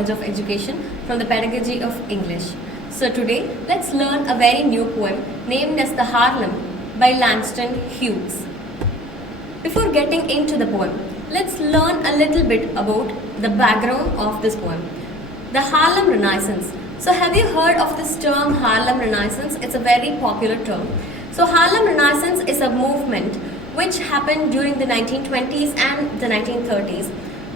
College of Education from the Pedagogy of English. So today, let's learn a very new poem named as the Harlem by Langston Hughes. Before getting into the poem, let's learn a little bit about the background of this poem. The Harlem Renaissance. So have you heard of this term Harlem Renaissance? It's a very popular term. So Harlem Renaissance is a movement which happened during the 1920s and the 1930s,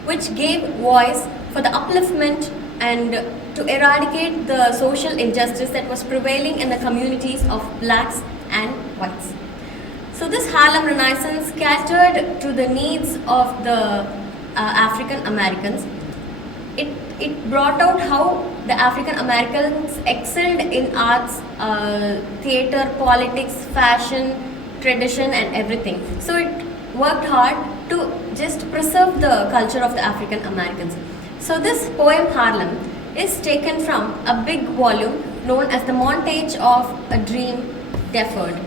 which gave voice for the upliftment and to eradicate the social injustice that was prevailing in the communities of blacks and whites. So this Harlem Renaissance catered to the needs of the African Americans. It brought out how the African Americans excelled in arts, theatre, politics, fashion, tradition and everything. So it worked hard to just preserve the culture of the African Americans. So this poem Harlem is taken from a big volume known as the Montage of a Dream Deferred.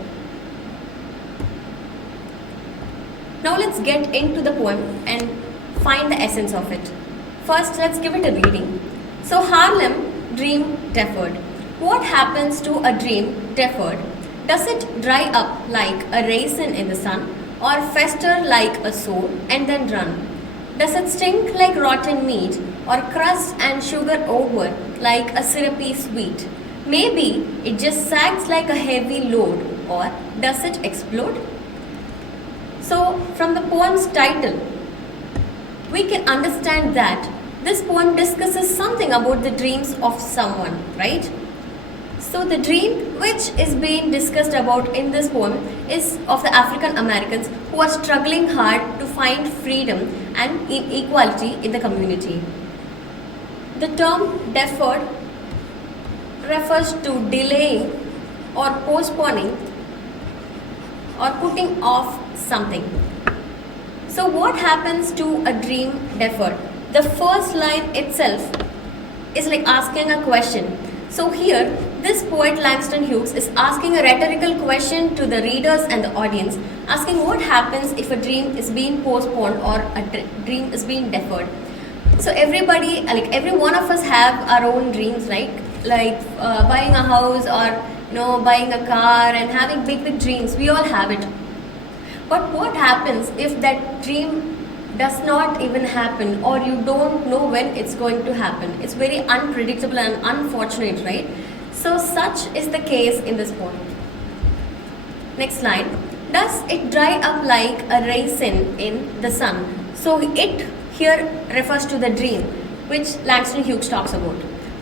Now let's get into the poem and find the essence of it. First, let's give it a reading. So Harlem, dream deferred. What happens to a dream deferred? Does it dry up like a raisin in the sun, or fester like a sore and then run? Does it stink like rotten meat, or crust and sugar over like a syrupy sweet? Maybe it just sags like a heavy load, or does it explode? So from the poem's title, we can understand that this poem discusses something about the dreams of someone, right? So the dream which is being discussed about in this poem is of the African Americans who are struggling hard to find freedom and equality in the community. The term deferred refers to delaying or postponing or putting off something. So what happens to a dream deferred? The first line itself is like asking a question. So here, this poet Langston Hughes is asking a rhetorical question to the readers and the audience, asking what happens if a dream is being postponed or a dream is being deferred. So everybody, like every one of us have our own dreams, right? Like buying a house or buying a car and having big dreams. We all have it. But what happens if that dream does not even happen, or you don't know when it's going to happen? It's very unpredictable and unfortunate, right? So such is the case in this poem. Next line. Does it dry up like a raisin in the sun? So it here refers to the dream which Langston Hughes talks about.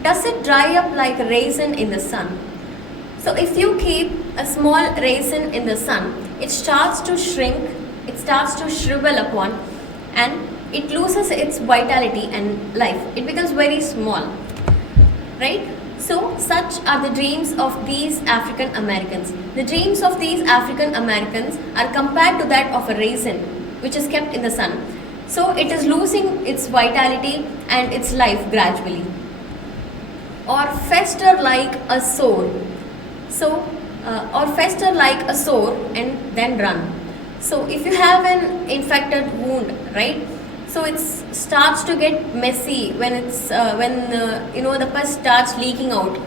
Does it dry up like a raisin in the sun? So if you keep a small raisin in the sun, it starts to shrink, it starts to shrivel upon, and it loses its vitality and life. It becomes very small, right? So such are the dreams of these African Americans. The dreams of these African Americans are compared to that of a raisin which is kept in the sun. So it is losing its vitality and its life gradually. Or fester like a sore. Or fester like a sore and then run. So if you have an infected wound, right? So it starts to get messy when the pus starts leaking out.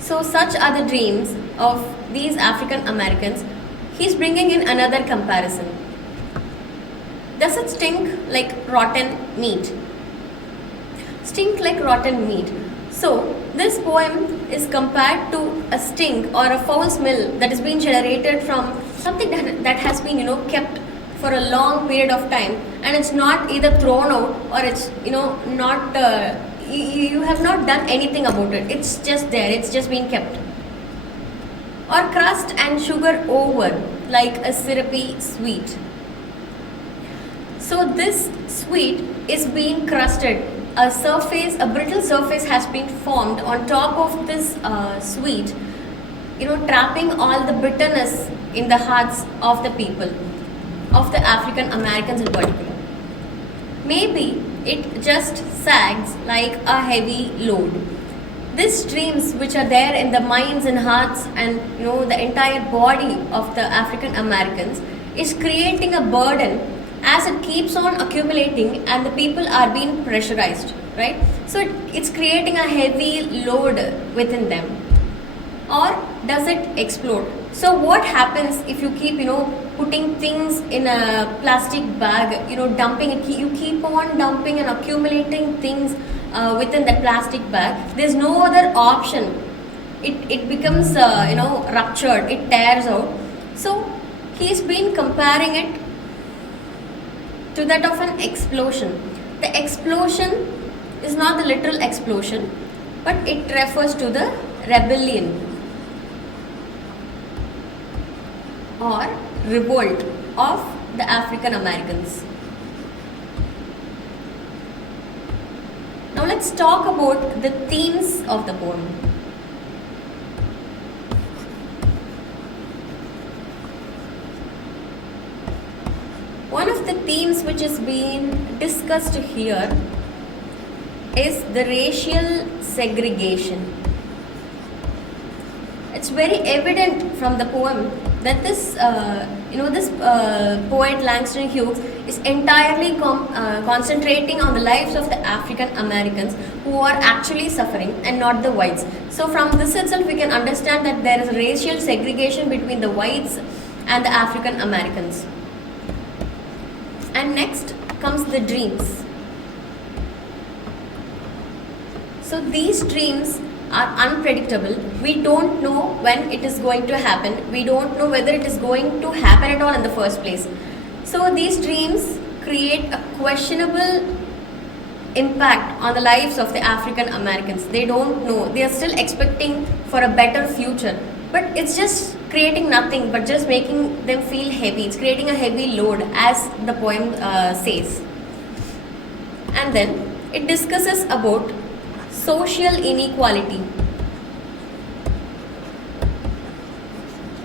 So such are the dreams of these African Americans. He's bringing in another comparison. Does it stink like rotten meat? Stink like rotten meat. So this poem is compared to a stink or a foul smell that is being generated from something that has been kept for a long period of time, and it's not either thrown out or it's not you have not done anything about it. It's just there, it's just been kept. Or crust and sugar over like a syrupy sweet. So this sweet is being crusted. A brittle surface has been formed on top of this sweet, trapping all the bitterness in the hearts of the people, of the African Americans in particular. Maybe it just sags like a heavy load. These dreams which are there in the minds and hearts and the entire body of the African Americans is creating a burden as it keeps on accumulating and the people are being pressurized, right? So it's creating a heavy load within them. Or does it explode? So what happens if you keep, putting things in a plastic bag, dumping it, you keep on dumping and accumulating things within that plastic bag. There's no other option. It becomes, ruptured, it tears out. So he's been comparing it to that of an explosion. The explosion is not the literal explosion, but it refers to the rebellion or revolt of the African Americans. Now let's talk about the themes of the poem. One of the themes which is being discussed here is the racial segregation. It's very evident from the poem that this poet Langston Hughes is entirely concentrating on the lives of the African Americans who are actually suffering and not the whites. So from this itself we can understand that there is racial segregation between the whites and the African Americans. And next comes the dreams. So these dreams are unpredictable. We don't know when it is going to happen. We don't know whether it is going to happen at all in the first place. So these dreams create a questionable impact on the lives of the African Americans. They don't know. They are still expecting for a better future. But it's just creating nothing but just making them feel heavy. It's creating a heavy load, as the poem says. And then it discusses about social inequality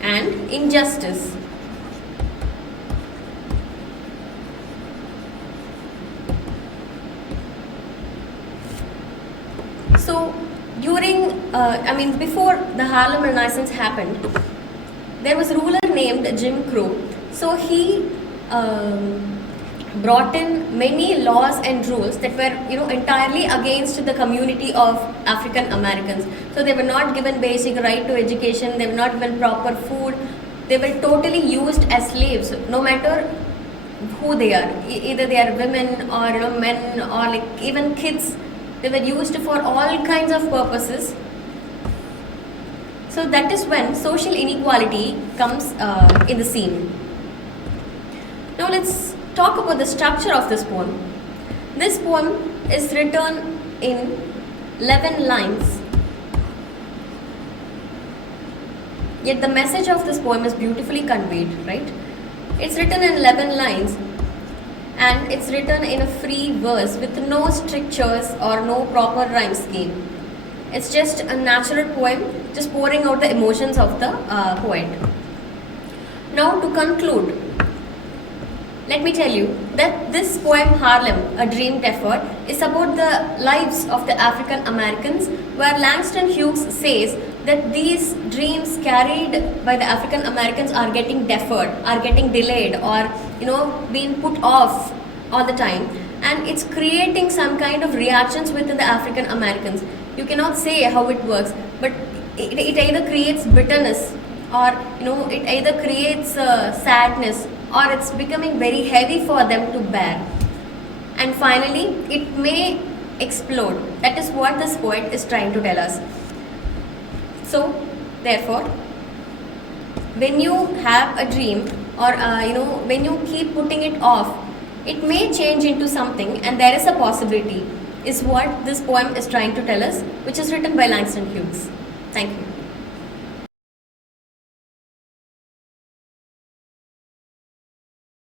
and injustice. So before the Harlem Renaissance happened, there was a ruler named Jim Crow. So he brought in many laws and rules that were entirely against the community of African Americans. So they were not given basic right to education, they were not given proper food, they were totally used as slaves, no matter who they are. Either they are women or men or like even kids. They were used for all kinds of purposes. So that is when social inequality comes in the scene. Now let's talk about the structure of this poem. This poem is written in 11 lines. Yet the message of this poem is beautifully conveyed, right? It's written in 11 lines and it's written in a free verse with no strictures or no proper rhyme scheme. It's just a natural poem, just pouring out the emotions of the poet. Now to conclude, let me tell you that this poem Harlem, A Dream Deferred, is about the lives of the African Americans, where Langston Hughes says that these dreams carried by the African Americans are getting deferred, are getting delayed, or being put off all the time, and it's creating some kind of reactions within the African Americans. You cannot say how it works, but it either creates bitterness, or it either creates sadness, or it's becoming very heavy for them to bear, and finally it may explode. That is what this poet is trying to tell us. So therefore, when you have a dream, or when you keep putting it off, it may change into something, and there is a possibility, is what this poem is trying to tell us, which is written by Langston Hughes. Thank you.